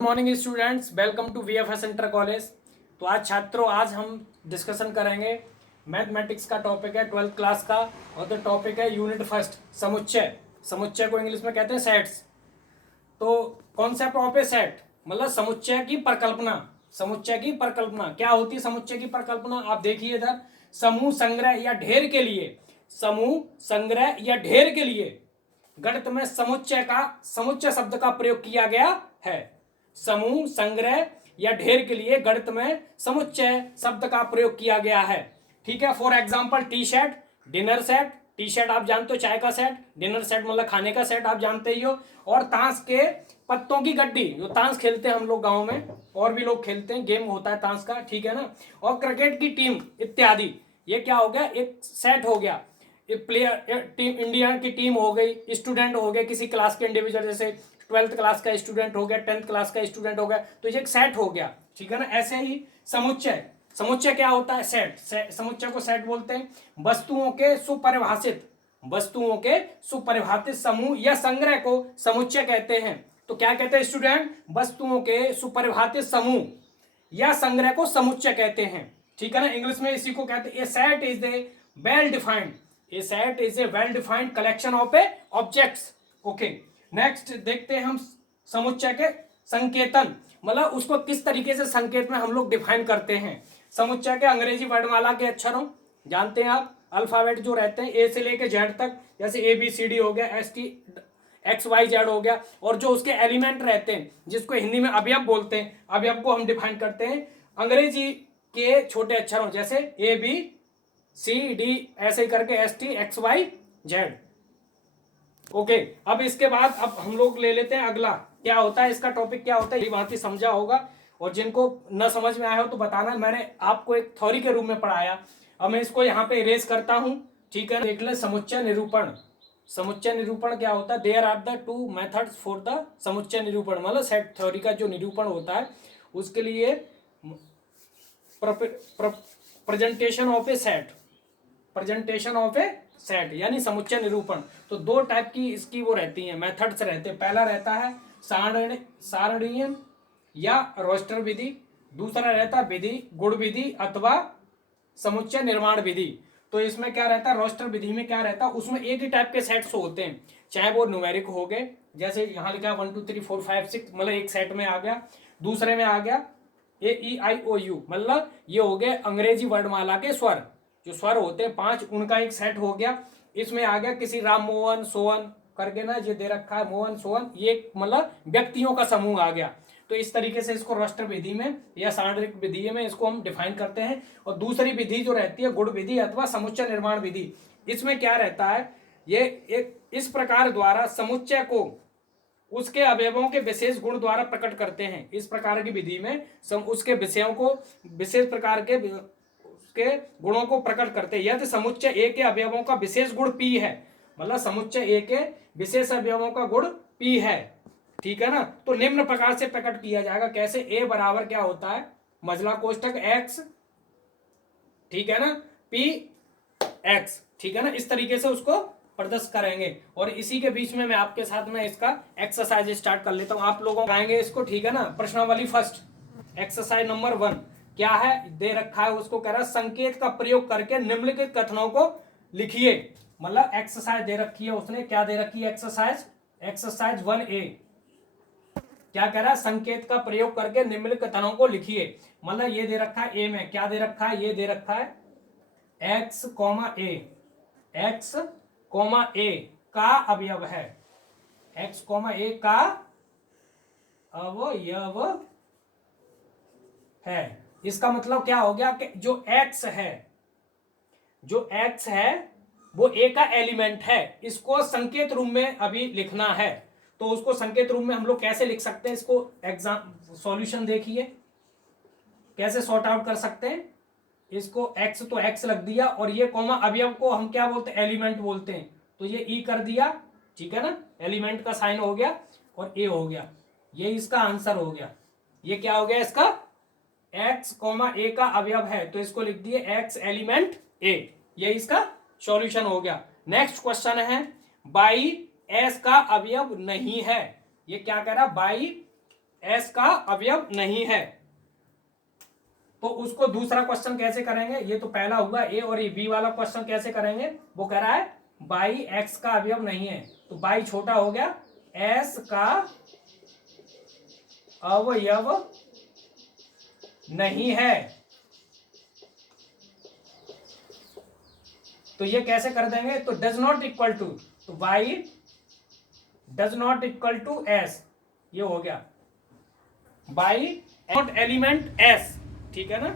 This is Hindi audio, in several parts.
Morning students, welcome to VFS inter college. तो आज छात्रों, आज हम डिस्कशन करेंगे मैथमेटिक्स का टॉपिक है 12th क्लास का। और द टॉपिक है यूनिट फर्स्ट, समुच्चय। समुच्चय को इंग्लिश में कहते हैं सेट्स। तो कॉन्सेप्ट ऑफ ए सेट मतलब समुच्चय की परिकल्पना। समुच्चय की परिकल्पना क्या होती है? समुच्चय की परिकल्पना आप देखिए इधर, समूह संग्रह या ढेर के लिए, समूह संग्रह या ढेर के लिए गणित में समुच्चय शब्द का प्रयोग किया गया है। समूह संग्रह या ढेर के लिए गणित में समुच्चय शब्द का प्रयोग किया गया है। ठीक है। For example T shirt, dinner set. T shirt आप जानते हो, चाय का सेट। डिनर सेट मतलब खाने का सेट, आप जानते ही हो। और ताश के पत्तों की गड्डी, जो ताश खेलते हैं हम लोग गांव में, और भी लोग खेलते हैं, गेम होता है ताश का, ठीक है ना। और क्रिकेट की टीम इत्यादि। ये क्या हो गया? एक सेट हो गया। प्लेयर टीम, इंडिया की टीम हो गई, स्टूडेंट हो गए किसी क्लास के इंडिविजुअल, जैसे 12th क्लास का स्टूडेंट हो गया, 10th क्लास का स्टूडेंट हो गया, तो ये एक सेट हो गया। ठीक है ना। ऐसे ही समुच्चय, समुच्चय क्या होता है? समुच्चय को सेट बोलते हैं। वस्तुओं के सुपरिभाषित समूह या संग्रह को समुच्चय कहते हैं। तो क्या कहते हैं स्टूडेंट? वस्तुओं के सुपरिभाषित समूह या संग्रह को समुच्चय कहते हैं। ठीक है ना। इंग्लिश में इसी को कहते हैं a set is a well defined, a set is a well defined collection of a objects. Okay, next देखते हैं हम समुच्चय के संकेतन, मतलब उसको किस तरीके से संकेत में हम लोग डिफाइन करते हैं। समुच्चय के अंग्रेजी वर्णमाला के अक्षरों, जानते हैं आप, अल्फाबेट जो रहते हैं ए से लेके जेड तक, जैसे ए बी सी डी हो गया, S T X Y Z हो गया। और जो उसके एलिमेंट रहते हैं, जिसको हिंदी में अवयव बोलते हैं, अवयव को हम डिफाइन करते हैं अंग्रेजी के छोटे अक्षरों, जैसे ए बी सी डी, ऐसे ही करके S T X Y Z. Okay, अब इसके बाद अब हम लोग ले लेते हैं अगला, क्या होता है इसका टॉपिक, क्या होता है, ये बात ही समझा होगा। और जिनको न समझ में आया हो तो बताना, मैंने आपको एक थ्योरी के रूप में पढ़ाया। अब मैं इसको यहाँ पे इरेज करता हूँ। ठीक है, देख ले समुच्चय निरूपण। समुच्चय निरूपण क्या होता है? There are the two methods for the समुच्चय निरूपण, मतलब सेट थ्योरी का जो निरूपण होता है उसके लिए presentation of A set, presentation of A set यानी समुच्चय निरूपण। तो दो टाइप की इसकी वो रहती हैं, मेथड्स रहते हैं। पहला रहता है सारणीय या रोस्टर विधि, दूसरा रहता है विधि गुण विधि अथवा समुच्चय निर्माण विधि। तो इसमें क्या रहता है? रोस्टर विधि में क्या रहता है? उसमें एक ही टाइप के सेट्स होते हैं, चाहे वो न्यूमेरिक हो गए, जैसे यहाँ लिखा है 1 2 3 4 5 6, मतलब एक सेट में आ गया। दूसरे में आ गया ए ई आई ओ यू, मतलब ये हो गए अंग्रेजी वर्णमाला के स्वर, जो स्वर होते हैं 5, उनका एक सेट हो गया। इसमें आ गया किसी राम मोहन सोहन करके ना, ये दे रखा है मोहन सोहन, ये मतलब व्यक्तियों का समूह आ गया। तो इस तरीके से इसको रोस्टर विधि में या सारणिक विधि में इसको हम डिफाइन करते हैं। और दूसरी विधि जो रहती है गुण विधि अथवा समुच्चय निर्माण विधि, इसमें क्या रहता है? ये एक इस प्रकार द्वारा समुच्चय को उसके अवयवों के विशेष गुण द्वारा प्रकट करते हैं। इस प्रकार की विधि में उसके विषयों को, विशेष प्रकार के उसके गुणों को प्रकट करते हैं। यदि समुच्चय ए के अवयवों का विशेष गुण पी है, मतलब समुच्चय ए के विशेष अवयवों का गुण पी है, ठीक है ना, तो निम्न प्रकार से प्रकट किया जाएगा। कैसे? ए बराबर क्या होता है? मझला कोष्ठक एक्स, ठीक है ना, पी एक्स, ठीक है ना, इस तरीके से उसको प्रदर्शित करेंगे। और इसी के बीच में मैं आपके साथ में इसका एक्सरसाइज स्टार्ट कर लेता हूं, आप लोगों को आएंगे इसको, ठीक है ना। प्रश्नावली फर्स्ट, एक्सरसाइज नंबर 1 क्या है? दे रखा है, उसको कह रहा है संकेत का प्रयोग करके निम्नलिखित कथनों को लिखिए। मतलब एक्सरसाइज दे रखी है उसने, क्या दे रखी है? एक्सरसाइज, एक्सरसाइज 1A क्या कह रहा है? संकेत का प्रयोग करके निम्नलिखित कथनों को लिखिए। मतलब ये दे रखा है ए में, क्या दे रखा है? ये दे रखा है एक्स कॉमा ए, एक्स कॉमा ए का अवयव है, एक्स कॉमा ए का अवयव है। इसका मतलब क्या हो गया कि जो x है, जो x है वो a का एलिमेंट है। इसको संकेत रूप में अभी लिखना है, तो उसको संकेत रूप में हम लोग कैसे लिख सकते हैं? इसको एग्जाम सॉल्यूशन देखिए कैसे सॉर्ट आउट कर सकते हैं इसको। x तो x लग दिया, और ये कॉमा अवयव को हम क्या बोलते हैं? एलिमेंट बोलते हैं, तो ये ई कर दिया, ठीक है ना, एलिमेंट का साइन हो गया और ए हो गया। ये इसका आंसर हो गया। ये क्या हो गया इसका? x कॉमा ए का अवयव है, तो इसको लिख दिए x एलिमेंट a, ये इसका सॉल्यूशन हो गया। नेक्स्ट क्वेश्चन है y s का अवयव नहीं है। ये क्या कह रहा? y एस का अवयव नहीं है। तो उसको दूसरा क्वेश्चन कैसे करेंगे, ये तो पहला हुआ ए, और ये बी वाला क्वेश्चन कैसे करेंगे, वो कह रहा है बाई एक्स का अवयव नहीं है, तो बाई छोटा हो गया, एस का अवयव नहीं है। तो ये कैसे कर देंगे, तो डज नॉट इक्वल टू, तो by does not equal to S, ये हो गया बाई नॉट एलिमेंट एस, ठीक है ना,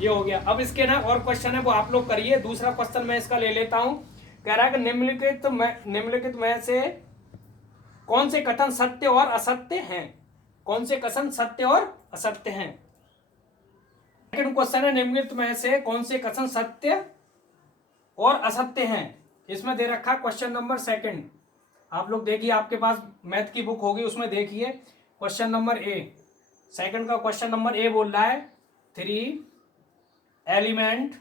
ये हो गया। अब इसके ना और क्वेश्चन है वो आप लोग करिए। दूसरा क्वेश्चन मैं इसका ले लेता हूं, कह रहा है कि निम्नलिखित में से कौन से कथन सत्य और असत्य हैं, कौन से कथन सत्य और असत्य हैं। सेकंड क्वेश्चन है निम्नलिखित में से कौन से कथन सत्य और असत्य हैं। इसमें दे रखा क्वेश्चन नंबर सेकंड, आप लोग देखिए, आपके पास मैथ की बुक होगी उसमें देखिए क्वेश्चन नंबर ए, सेकंड का क्वेश्चन नंबर ए बोल रहा है 3 एलिमेंट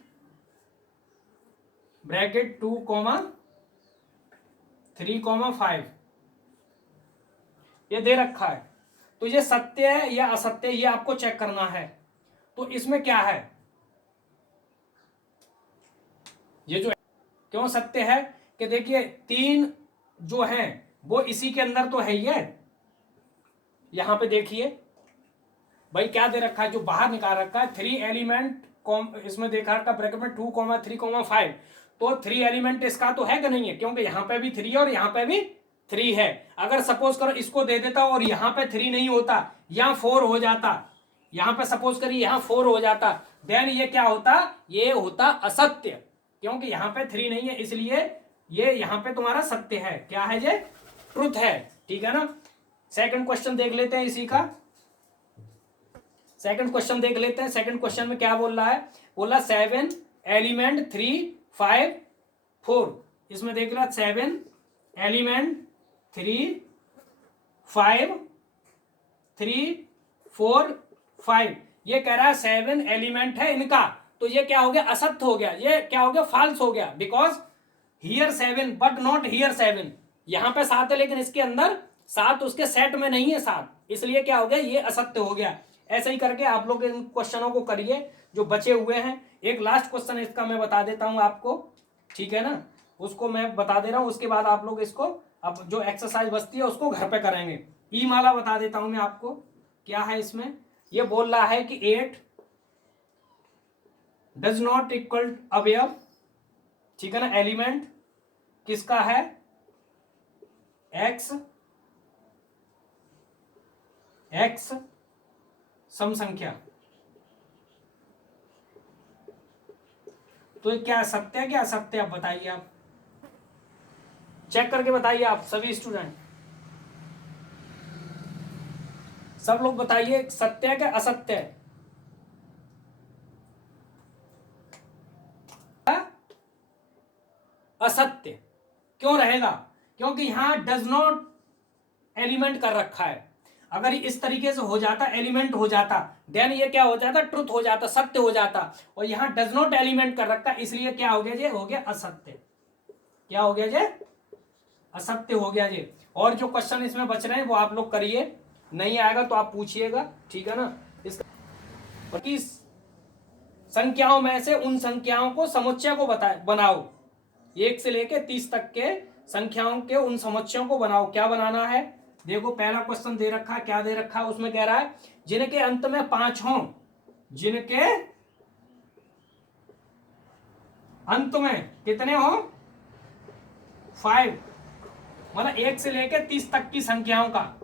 ब्रैकेट 2,3,5 ये दे रखा है। तो ये सत्य है या असत्य, ये आपको चेक करना है। तो इसमें क्या है, ये जो क्यों सत्य है कि देखिए 3 जो हैं वो इसी के अंदर तो है ही है। यहां पे देखिए भाई क्या दे रखा है, जो बाहर निकाल रखा है 3 एलिमेंट, इसमें देखा रखा ब्रैकेट में 2,3,5, तो 3 एलिमेंट इसका तो है कि नहीं है, क्योंकि यहां पे भी 3 है और यहां पे भी 3 है। अगर सपोज करो इसको दे देता और यहां पे 3 नहीं होता, यहां 4 हो जाता, यहां पे सपोज करिए यहां 4 हो जाता, देन ये क्या होता, ये होता असत्य, क्योंकि यहां पे 3 नहीं है, इसलिए ये यहां पे तुम्हारा सत्य है, क्या है ये, ट्रुथ है, ठीक है ना। सेकंड क्वेश्चन देख लेते हैं इसी का, सेकंड क्वेश्चन देख लेते हैं। सेकंड क्वेश्चन में क्या बोल रहा है, बोला 7 एलिमेंट 3, 5, 4, इसमें देख रहा 7 एलिमेंट 3, 5, 3, 4, 5, ये कह रहा है 7 एलिमेंट है इनका, तो ये क्या हो गया, असत्य हो गया, ये क्या हो गया, फाल्स हो गया, because here 7 but not here 7, यहां पे 7 है लेकिन इसके अंदर 7 उसके सेट में नहीं है 7, इसलिए क्या हो गया, ये असत्य हो गया। ऐसे ही करके आप लोग इन क्वेश्चनों को करिए जो बचे हुए हैं। एक लास्ट क्वेश्चन इसका मैं बता देता हूं आपको, ठीक है ना, उसको मैं बता दे रहा हूं, उसके बाद आप लोग इसको अब जो एक्सरसाइज बचती है उसको घर पे करेंगे। ई माला बता देता हूं मैं आपको, क्या है इसमें, ये बोल रहा है कि 8 डज नॉट इक्वल अवयव, ठीक है ना, एलिमेंट किसका है, एक्स सम संख्या, तो ये क्या सत्य है क्या असत्य, आप बताइए, आप चेक करके बताइए, आप सभी स्टूडेंट सब लोग बताइए सत्य है क्या असत्य है। असत्य क्यों रहेगा, क्योंकि यहां डज नॉट एलिमेंट कर रखा है, अगर इस तरीके से हो जाता, एलिमेंट हो जाता, देन ये क्या हो जाता, ट्रुथ हो जाता, सत्य हो जाता, और यहां डज नॉट एलिमेंट कर रखा, इसलिए क्या हो गया, ये हो गया असत्य, क्या हो गया ये, असत्य हो गया ये। और जो क्वेश्चन इसमें बच रहे हैं वो आप लोग करिए, नहीं आएगा तो आप पूछिएगा, ठीक है ना। इस संख्याओं में से उन संख्याओं को समुच्चय को बनाओ, 1 से लेके 30 तक के संख्याओं के उन समुच्चयों को बनाओ। क्या बनाना है, देखो पहला क्वेश्चन दे रखा है, क्या दे रखा है, उसमें कह रहा है जिनके अंत में 5 हों, जिनके अंत में कितने हों, 5, मतलब 1 से लेके 30 तक की संख्याओं का,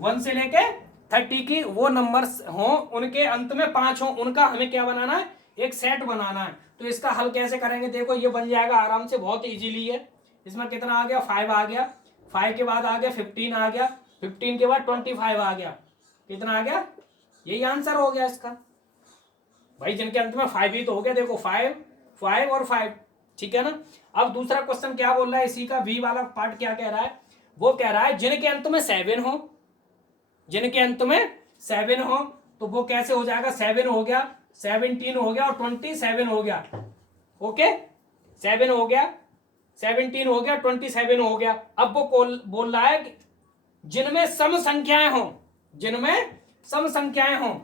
1 से लेके 30 की वो नंबर्स हों, उनके अंत में 5 हों, उनका हमें क्या बनाना है, एक सेट बनाना है। तो इसका हल कैसे करेंगे, देखो ये बन जाएगा आराम से, बहुत इजीली है। इसमें कितना आ गया, 5 आ गया, 5 के बाद आ गया 15 आ गया, 15 के बाद 25 आ गया, कितना आ गया, यही आंसर हो गया इसका भाई, जिनके अंत में 5 ही तो हो गया, देखो 5, 5 और 5, ठीक है ना। अब दूसरा क्वेश्चन क्या बोल रहा है, इसी का बी वाला पार्ट क्या कह रहा है, वो कह रहा है जिनके अंत में 7 हो, जिनके अंत में 7 हो, तो वो कैसे हो जाएगा, 7 हो गया, 17 हो गया और 27 हो गया, ओके, 7 हो गया, 17 हो गया, 27 हो गया। अब वो बोल रहा है जिनमें सम संख्याएं हों, जिनमें सम संख्याएं हों,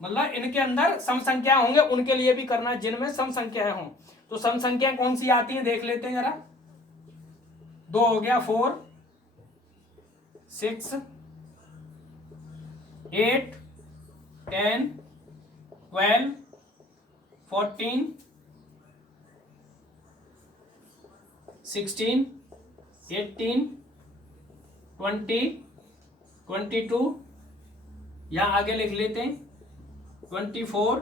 मतलब इनके अंदर सम संख्या होंगे उनके लिए भी करना है, जिनमें सम संख्याएं हों। तो सम संख्याएं कौन सी आती हैं देख लेते हैं जरा। 2 हो गया, 4 6 8 10 12 14 16 18 20 22, यहां आगे लिख लेते हैं 24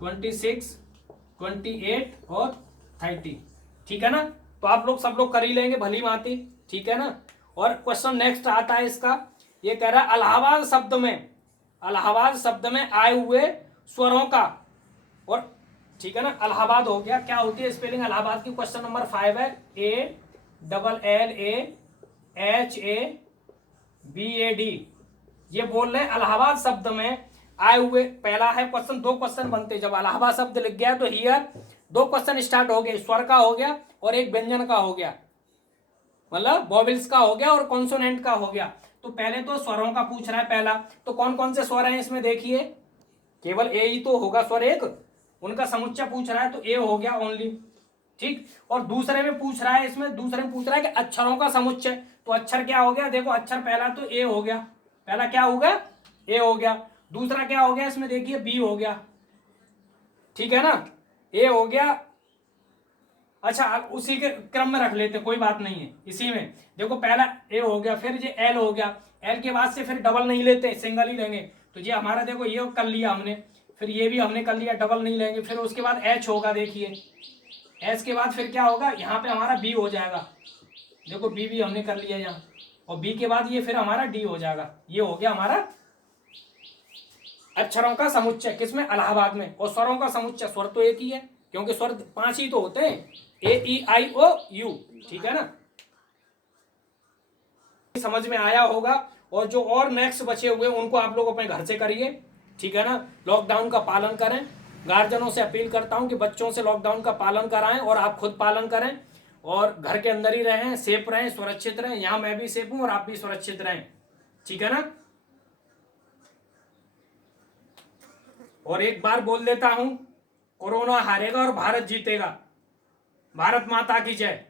26 28 और 30। ठीक है ना, तो आप लोग सब लोग कर ही लेंगे भली भांति। ठीक है ना, और क्वेश्चन नेक्स्ट आता है इसका, ये कह रहा है इलाहाबाद शब्द में, इलाहाबाद शब्द में आए हुए स्वरों का, और ठीक है ना, इलाहाबाद हो गया, क्या होती है स्पेलिंग इलाहाबाद की। क्वेश्चन नंबर 5 है, ALLAHABAD। ये बोल रहे हैं इलाहाबाद शब्द में आए हुए, पहला है क्वेश्चन, 2 क्वेश्चन बनते जब इलाहाबाद शब्द लिख गया तो हियर 2 क्वेश्चन स्टार्ट हो गए, स्वर का हो गया और एक व्यंजन का हो गया, मतलब वॉवेल्स का हो गया और कॉन्सोनेंट का हो गया। तो पहले तो स्वरों का पूछ रहा है पहला, तो कौन कौन से स्वर हैं इसमें देखिए, केवल ए ही तो होगा स्वर एक, उनका समुच्चय पूछ रहा है तो ए हो गया ओनली। ठीक, और दूसरे में पूछ रहा है, इसमें दूसरे में पूछ रहा है कि अक्षरों का समुच्चय, तो अक्षर क्या हो गया, देखो अक्षर पहला तो ए हो गया, पहला क्या होगा ए हो गया, दूसरा क्या हो गया इसमें देखिए बी हो गया। ठीक है ना, ए हो गया, अच्छा उसी के क्रम में रख लेते, कोई बात नहीं है, इसी में देखो पहला ए हो गया, फिर ये एल हो गया, एल के बाद से फिर डबल नहीं लेते, सिंगल ही लेंगे, तो ये हमारा देखो ये कर लिया हमने, फिर ये भी हमने कर लिया, डबल नहीं लेंगे, फिर उसके बाद एच होगा, देखिए एच के बाद फिर क्या होगा, यहाँ पे हमारा बी हो जाएगा, देखो बी भी हमने कर लिया यहाँ, और बी के बाद ये फिर हमारा डी हो जाएगा, ये हो गया हमारा अक्षरों का समुच्चय, किसमें इलाहाबाद में। और स्वरों का समुच्चय, स्वर तो एक ही है क्योंकि स्वर 5 ही तो होते हैं, AEIOU। ठीक है ना, समझ में आया होगा, और जो और नेक्स्ट बचे हुए उनको आप लोग अपने घर से करिए। ठीक है ना, लॉकडाउन का पालन करें, गार्जियनों से अपील करता हूं कि बच्चों से लॉकडाउन का पालन कराएं और आप खुद पालन करें, और घर के अंदर ही रहें, सेफ रहें, सुरक्षित रहें, यहाँ मैं भी सेफ हूं और आप भी सुरक्षित रहें। ठीक है ना, और एक बार बोल देता हूं, कोरोना हारेगा और भारत जीतेगा। भारत माता की जय।